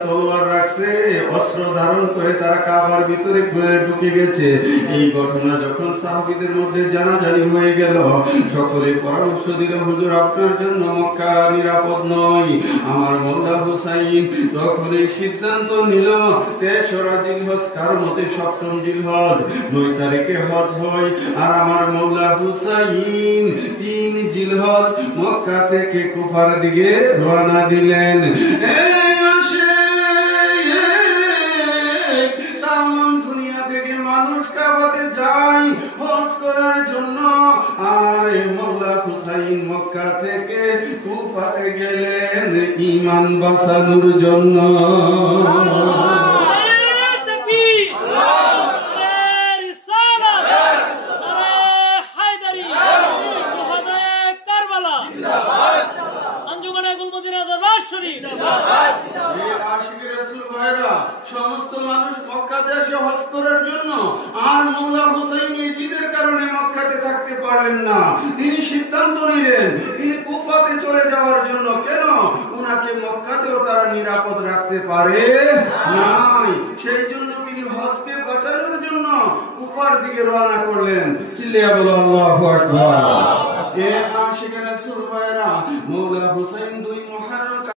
তলোয়ার রাখছে, অস্ত্র ধারণ করে তারা কাবার ভিতরে ঢুকে গেছে। এই ঘটনা যখন সাহাবীদের মধ্যে জানাজানি হয়ে গেল, সকলে পরামর্শ দিল, হুজুর আপনার জন্য মক্কা নিরাপদ নয়। আমার মোল্লা হুসাইন তখন এই সিদ্ধান্ত নিল, 3রা জিলহজ, কার মতে 7ম জিলহজ 9 তারিখে হজ হয়, আর আমার মোল্লা হুসাইন 3 জিলহজ মক্কা থেকে কুফার দিকে রওনা দিলেন। দুনিয়া থেকে মানুষ কাবাতে যায় হজ করার জন্য, আর মোল্লা হুসাইন মক্কা থেকে কুফাতে গেলেন ঈমান বাঁচানোর জন্য। সমস্ত মানুষ মক্কা দেশে হজ করার জন্য, আর মৌলা হুসাইন জিদের কারণে মক্কাতে থাকতে পারেন না। তিনি সিদ্ধান্ত নিলেন তিনি কুফাতে চলে যাওয়ার জন্য। কেন? উনাকে মক্কাতেও তারা নিরাপদ রাখতে পারে নাই, সেই জন্য তিনি হজকে বাঁচানোর জন্য কুফার দিকে রওনা করলেন। চিল্লিয়া বলো আল্লাহু আকবার। মৌলা হুসাইন 2